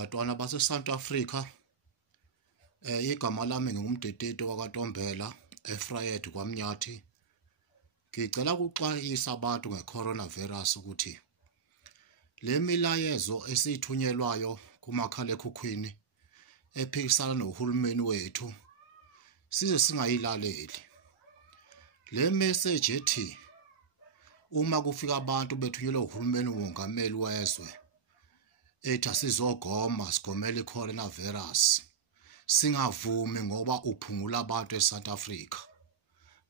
Batwana base South Africa, igama lami ngumdidito wakwaNtombela eFrayed kwaMnyathi. Ngicela ukuxwayisa abantu ngeCoronavirus ukuthi le milayezo esithunyelwayo kumakhalekhukhwini ephikisana nohulumeni wethu size singayilaleli. Le message ethi uma kufika abantu bethunyelwe uhulumeni wongameli wezwe ethi asizogoma sigomela iCoronavirus, singavumi ngoba uphungula abantu eSouth Africa.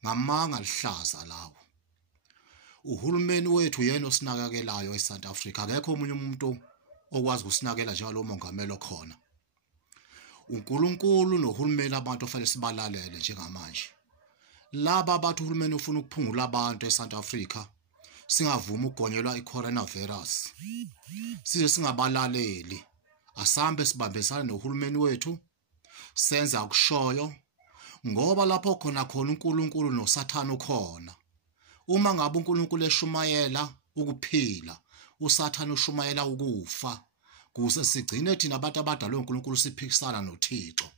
Ngamanga lihlaza lawo. Uhulumeni wethu yena osinakekelayo eSouth Africa, akekho omunye umuntu okwazi ukusinakekela njalo umongameli okhona. uNkulunkulu nohulumeni abantu ofanele sibalalele njengamanje. Laba abathi uhulumeni ufuna ukuphungula abantu eSouth Africa, singavumi ukugonyelwa iCoronavirus. Size singabalaleli, asambe sibambisana nohulumeni wethu senze akushoyo, ngoba lapho khona uNkulunkulu noSathane ukhona. Uma ngabe uNkulunkulu eshumayela ukuphila, uSathane ushumayela ukufa, kuze sigcine thina abantu abadalwe uNkulunkulu siphikisana noThixo.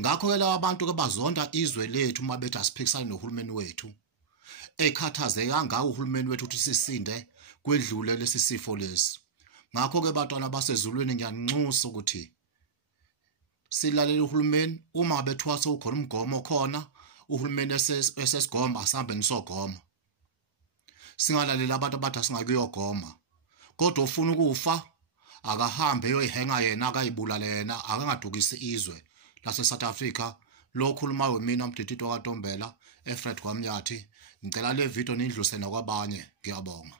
Ngakho-ke laba abantu ke bazonda izwe lethu uma bethi asiphikisane nohulumeni wethu, ekhathazeke kangaka uhulumeni wethu ukuthi sisinde kwedlule lesi sifo lesi. Ngakho-ke batwana basezulwini ngiyanxusa ukuthi silalele uhulumeni. Uma ngabe kuthiwa sekukhona umgomo khona, uhulumeni esesigoma asambe nisogoma. Singalaleli abantu abathi asingakuyogoma. Kodwa ufuna ukufa, akahambe eyoyihenga yena, akayibulale yena, akangadukisi izwe lase South Africa. Lo khuluma wemina umdidito kaNtombela eFrayed kwaMnyathi. Ngicela le video nindluse nakwabanye. Ngiyabonga.